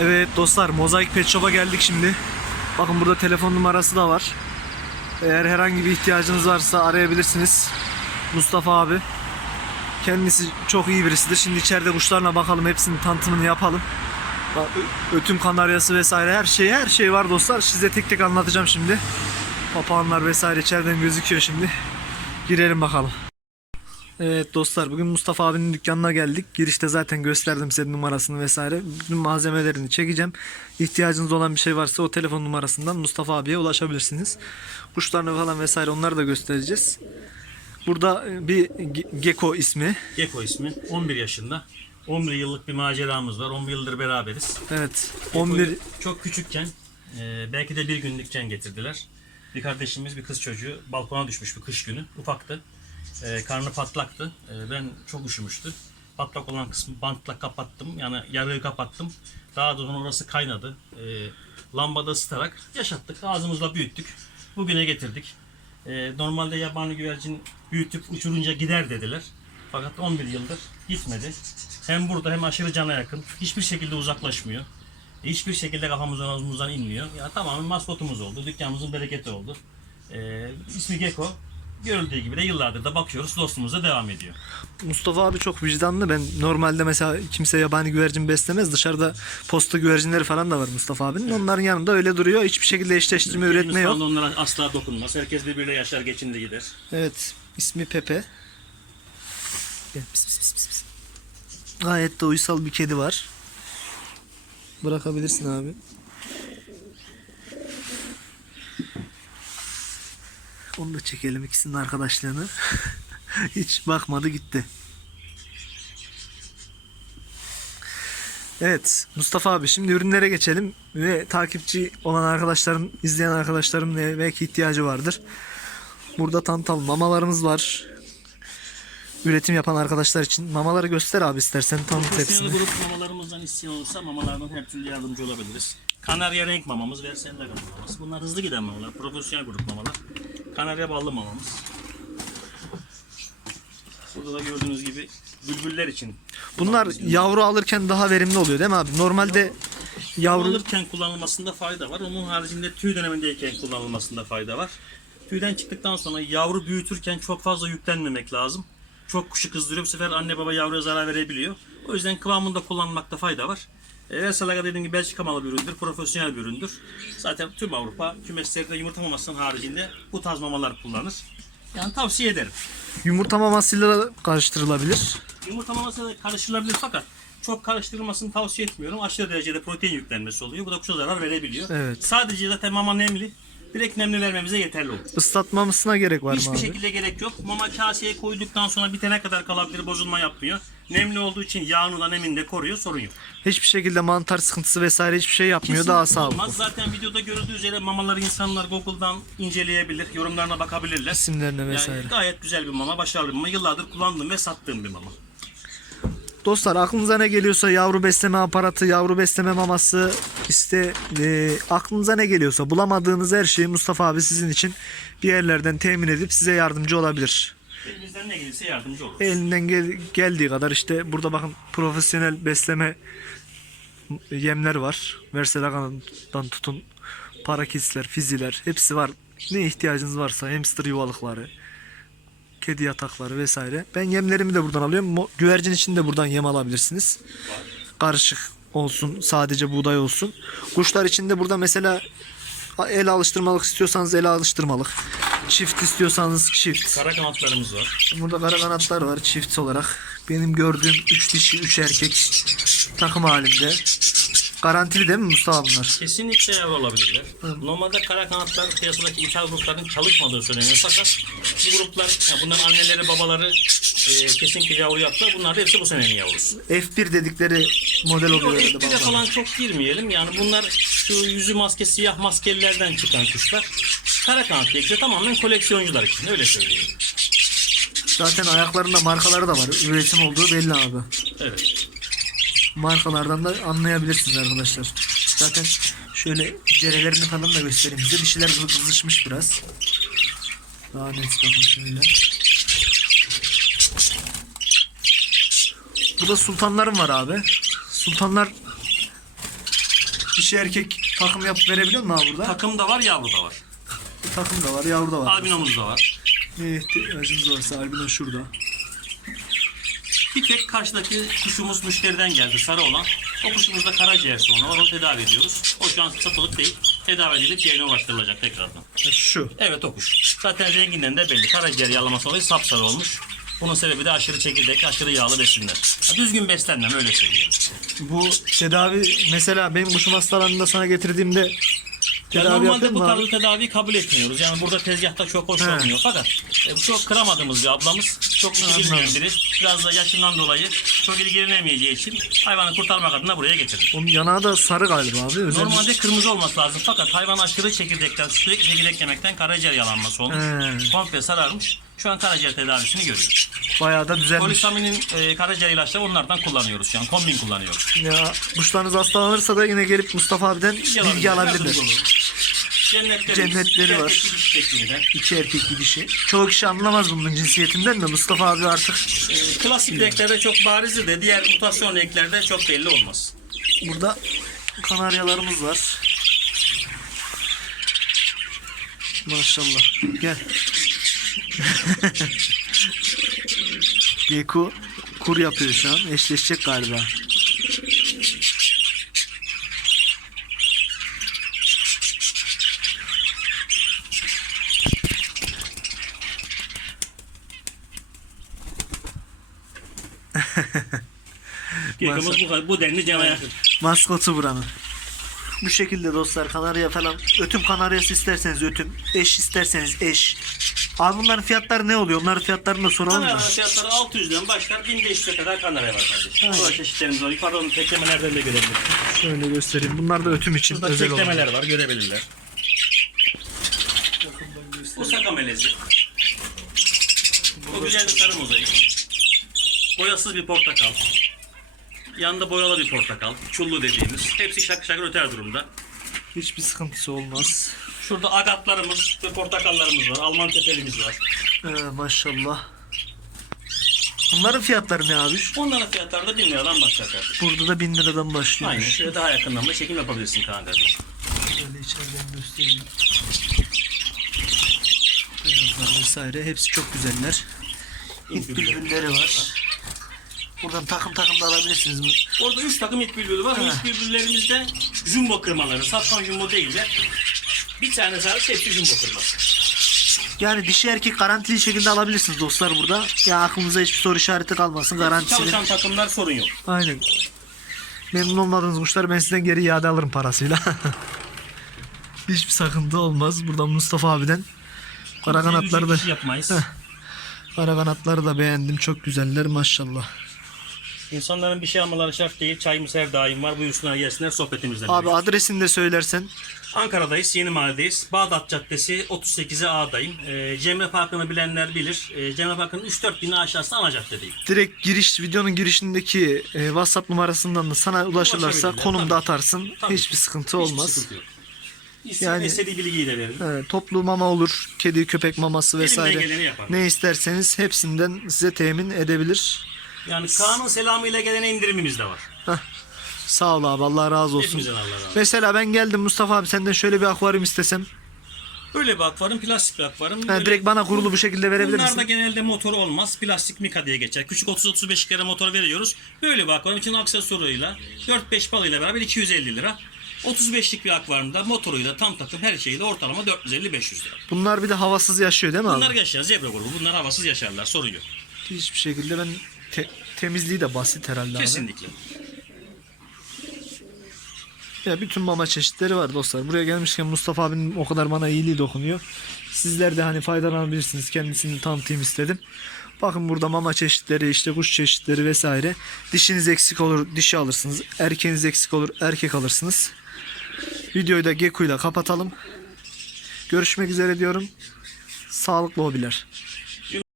Evet dostlar Mozaik Pet Shop'a geldik şimdi. Bakın burada telefon numarası da var. Eğer herhangi bir ihtiyacınız varsa arayabilirsiniz. Mustafa abi. Kendisi çok iyi birisidir. Şimdi içeride kuşlarına bakalım. Hepsinin tanıtımını yapalım. Ötüm kanaryası vesaire her şey her şey var dostlar. Size tek tek anlatacağım şimdi. Papağanlar vesaire içeriden gözüküyor şimdi. Girelim bakalım. Evet dostlar bugün Mustafa abinin dükkanına geldik. Girişte zaten gösterdim size numarasını vesaire. Bütün malzemelerini çekeceğim. İhtiyacınız olan bir şey varsa o telefon numarasından Mustafa abiye ulaşabilirsiniz. Kuşlarını falan vesaire onları da göstereceğiz. Burada e, bir ge- gecko ismi. Geko ismi. 11 yaşında. 11 yıllık bir maceramız var. 11 yıldır beraberiz. Evet. Geko'yu 11 Çok küçükken e, belki de bir günlükken getirdiler. Bir kardeşimiz bir kız çocuğu balkona düşmüş bir kış günü. Ufaktı. E, karnı patlaktı. E, ben çok üşümüştü. Patlak olan kısmı bantla kapattım. Yani yarığı kapattım. Daha sonra orası kaynadı. E, lambada ısıtarak yaşattık. Ağzımızla büyüttük. Bugüne getirdik. E, normalde yabani güvercin büyütüp uçurunca gider dediler. Fakat 11 yıldır gitmedi. Hem burada hem aşırı cana yakın. Hiçbir şekilde uzaklaşmıyor. Hiçbir şekilde kafamızdan ağzımızdan inmiyor. Ya tamamen maskotumuz oldu. Dükkanımızın bereketi oldu. Ee, ismi Geko. Görüldüğü gibi de yıllardır da bakıyoruz. Dostluğumuz da devam ediyor. Mustafa abi çok vicdanlı. Ben normalde mesela kimse yabani güvercin beslemez. Dışarıda posta güvercinleri falan da var Mustafa abinin. Onların yanında öyle duruyor. Hiçbir şekilde eşleştirme, üretme Elimiz yok. onlara asla dokunmaz. Herkes birbiriyle yaşar, geçindi gider. Evet. ismi Pepe. Gayet de uysal bir kedi var. Bırakabilirsin abi. Onu da çekelim ikisinin arkadaşlığını. Hiç bakmadı gitti. Evet Mustafa abi şimdi ürünlere geçelim ve takipçi olan arkadaşlarım, izleyen arkadaşlarım ne belki ihtiyacı vardır. Burada tantal mamalarımız var. Üretim yapan arkadaşlar için mamaları göster abi istersen tanıt hepsini. grup mamalarımızdan isteyen olursa mamalardan her türlü yardımcı olabiliriz. Kanarya renk mamamız, Versendler mamamız. Bunlar hızlı giden mamalar. Profesyonel grup mamalar. Kanarya ballı mamamız. Burada da gördüğünüz gibi bülbüller için Bunlar yavru alırken daha verimli oluyor değil mi abi? Normalde yavru Kullanılırken kullanılmasında fayda var. Onun haricinde tüy dönemindeyken kullanılmasında fayda var. Tüyden çıktıktan sonra yavru büyütürken çok fazla yüklenmemek lazım. Çok kuşu kızdırıyor. Bu sefer anne baba yavruya zarar verebiliyor. O yüzden kıvamında kullanmakta fayda var. E, Versalaga dediğim gibi Belçika malı bir üründür. Profesyonel bir üründür. Zaten tüm Avrupa kümeslerinde yumurta mamasının haricinde bu tarz mamalar kullanır. Yani tavsiye ederim. yumurta mamasıyla da karıştırılabilir. Yumurta maması da karıştırılabilir fakat çok karıştırılmasını tavsiye etmiyorum. Aşırı derecede protein yüklenmesi oluyor. Bu da kuşa zarar verebiliyor. Evet. Sadece zaten mama nemli. Direkt nemli vermemize yeterli olur. Islatmamasına gerek var mı Hiçbir abi? şekilde gerek yok. Mama kaseye koyduktan sonra bitene kadar kalabilir, bozulma yapmıyor. Nemli olduğu için yağını da nemini de koruyor, sorun yok. Hiçbir şekilde mantar sıkıntısı vesaire hiçbir şey yapmıyor. Kesinlikle daha sağlıklı. olmaz. Zaten videoda görüldüğü üzere mamaları insanlar Google'dan inceleyebilir, yorumlarına bakabilirler. İsimlerine vesaire. Yani gayet güzel bir mama, başarılı bir mama. Yıllardır kullandığım ve sattığım bir mama. Dostlar aklınıza ne geliyorsa yavru besleme aparatı, yavru besleme maması işte e, aklınıza ne geliyorsa bulamadığınız her şeyi Mustafa abi sizin için bir yerlerden temin edip size yardımcı olabilir. Elimizden ne gelirse yardımcı oluruz. Elinden gel- geldiği kadar işte burada bakın profesyonel besleme yemler var. Verselaga'dan tutun parakisler, fiziler hepsi var. Ne ihtiyacınız varsa hamster yuvalıkları, kedi yatakları vesaire. Ben yemlerimi de buradan alıyorum. Güvercin için de buradan yem alabilirsiniz. Karışık olsun, sadece buğday olsun. Kuşlar için de burada mesela el alıştırmalık istiyorsanız el alıştırmalık. Çift istiyorsanız çift. Kara kanatlarımız var. Burada kara kanatlar var çift olarak. Benim gördüğüm 3 dişi 3 erkek takım halinde. Garantili değil mi Mustafa bunlar? Kesinlikle yavru olabilirler. Normalde kara kanatlar piyasadaki ithal grupların çalışmadığı söyleniyor fakat bu gruplar, yani bunların anneleri babaları e, kesinlikle yavru yaptılar. Bunlar da hepsi bu senenin yavrusu. F1 dedikleri model oluyor Yok herhalde F1'e bazen. falan çok girmeyelim. Yani bunlar şu yüzü maske siyah maskelilerden çıkan kuşlar. Kara kanat diye tamamen koleksiyoncular için öyle söyleyeyim. Zaten ayaklarında markaları da var. Üretim olduğu belli abi. Evet. Markalardan da anlayabilirsiniz arkadaşlar. Zaten şöyle cerelerini falan da göstereyim size. Dişiler kızı- kızışmış biraz. Daha net bakın şöyle. Burada sultanlarım var abi. Sultanlar Dişi erkek takım yapıp verebiliyor musun abi burada? Takım da var, yavru da var. takım da var, yavru da var. Albinomuz da var. Ne ihtiyacınız varsa albino şurada. Bir tek karşıdaki kuşumuz müşteriden geldi sarı olan. O kuşumuzda karaciğer sorunu var. Onu tedavi ediyoruz. O şu an satılık değil. Tedavi edilip yerine ulaştırılacak tekrardan. Ha, Şu. Evet o kuş. Zaten renginden de belli. Karaciğer yağlaması olayı sapsarı olmuş. Bunun sebebi de aşırı çekirdek, aşırı yağlı besinler. Düzgün beslenmem öyle söyleyeyim. Bu tedavi mesela benim kuşum hastalandığında sana getirdiğimde Yani tedavi normalde bu tarzı tedaviyi kabul etmiyoruz. Yani burada tezgahta çok hoş He. olmuyor. Fakat e, bu çok kıramadığımız bir ablamız. Çok biri. Biraz da yaşından dolayı çok ilgilenemeyeceği için hayvanı kurtarmak adına buraya getirdik. Onun yanağı da sarı galiba abi. Özellikle. Normalde kırmızı olması lazım fakat hayvan aşırı çekirdekten, sürekli çekirdek yemekten karaciğer yalanması olmuş. He. Komple sararmış. Şu an karaciğer tedavisini görüyor. Bayağı da düzelmiş. Polisaminin e, karaciğer ilaçları onlardan kullanıyoruz şu an. Kombin kullanıyoruz. Ya kuşlarınız hastalanırsa da yine gelip Mustafa abiden bilgi alabilirler. Yardımcı olur. Cennetlerimiz, Cennetleri var. erkek. İki erkek bir dişi. Çoğu kişi anlamaz bunun cinsiyetinden de Mustafa abi artık E, klasik renklerde çok barizdir de diğer mutasyon renklerde çok belli olmaz. burada kanaryalarımız var. Maşallah. Gel. Geku kur yapıyor şu an. Eşleşecek galiba. Gekomuz bu, bu denli cana yakın. Maskotu buranın. Bu şekilde dostlar kanarya falan ötüm kanaryası isterseniz ötüm eş isterseniz eş. Abi bunların fiyatları ne oluyor? Onların fiyatlarını da soralım Kanarya mı? fiyatları 600'den başlar 1500'e kadar kanarya var kardeşim. Burada çeşitlerimiz var. Yukarıda onun teklemelerden de görebilirsiniz. Şöyle göstereyim. Bunlar da ötüm için Burada özel olan. teklemeler var görebilirler. Bu saka melezi. Bu güzel bir sarı mozaik. Boyasız bir portakal. Yanında boyalı bir portakal. Çullu dediğimiz. Hepsi şakır şakır öter durumda. Hiçbir sıkıntısı olmaz. Şurada agatlarımız ve portakallarımız var. Alman tepelimiz var. Ee, maşallah. Bunların fiyatları ne abi? Onların fiyatları da 1000 liradan başlar kardeşim. Burada da 1000 liradan Aynen. başlıyormuş. Şöyle daha yakından da çekim yapabilirsin Kaan kardeşim. Şöyle içeriden göstereyim. Beyazlar vesaire hepsi çok güzeller. Hint bülbülleri var. Buradan takım takım da alabilirsiniz. Orada 3 takım it bülbülü var. Ha. İt bülbüllerimizde jumbo kırmaları. Satkan jumbo değil de bir tane sadece hepsi jumbo kırması. Yani dişi erkek garantili şekilde alabilirsiniz dostlar burada. Ya aklınıza hiçbir soru işareti kalmasın garantisini. Çalışan takımlar sorun yok. Aynen. Memnun olmadığınız kuşları ben sizden geri iade alırım parasıyla. Hiçbir sakıntı olmaz. Buradan Mustafa abiden. Kara kanatları da, işi yapmayız. Heh. kara kanatları da beğendim. Çok güzeller maşallah. İnsanların bir şey almaları şart değil. Çayımız her daim var. Buyursunlar gelsinler sohbetimizden. Abi adresini de söylersen. Ankara'dayız. Yeni Mahalledeyiz. Bağdat Caddesi 38'e A'dayım. Ee, Cemre Parkı'nı bilenler bilir. Ee, Cemre Parkı'nın 3-4 bini aşağısı ana caddedeyim. Direkt giriş videonun girişindeki e, WhatsApp numarasından da sana ulaşırlarsa konumda tabii. atarsın. Tabii. Hiçbir sıkıntı Hiçbir olmaz. sıkıntı yok. Yani- istediği bilgiyi de veririm. Evet, toplu mama olur, kedi köpek maması vesaire. Ne isterseniz hepsinden size temin edebilir. Yani Kaan'ın selamıyla gelene indirimimiz de var. Sağ ol abi Allah razı olsun. Hepimizden Allah razı olsun. Mesela ben geldim Mustafa abi senden şöyle bir akvaryum istesem. Böyle bir akvaryum, plastik bir akvaryum. Ha, Böyle- direkt bana kurulu bu şekilde verebilir Bunlarda misin? genelde motor olmaz. Plastik mika diye geçer. Küçük 30-35 kere motor veriyoruz. Böyle bir akvaryum için aksesuarıyla 4-5 balıyla beraber 250 lira. 35'lik bir akvaryumda motoruyla tam takım her şeyle ortalama 450-500 lira. Bunlar bir de havasız yaşıyor değil mi Bunlar abi? yaşar. Zebra grubu. Bunlar havasız yaşarlar. Sorun yok. Hiçbir şekilde ben te- temizliği de basit herhalde abi. Kesinlikle. Ya bütün mama çeşitleri var dostlar. Buraya gelmişken Mustafa abinin o kadar bana iyiliği dokunuyor. Sizler de hani faydalanabilirsiniz. Kendisini tanıtayım istedim. Bakın burada mama çeşitleri, işte kuş çeşitleri vesaire. Dişiniz eksik olur, dişi alırsınız. Erkeğiniz eksik olur, erkek alırsınız. Videoyu da Geku ile kapatalım. Görüşmek üzere diyorum. Sağlıklı hobiler.